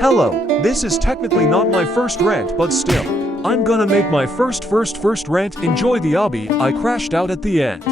Hello, this is technically not my first rant, but still. I'm gonna make my first rant. Enjoy the obby. I crashed out at the end.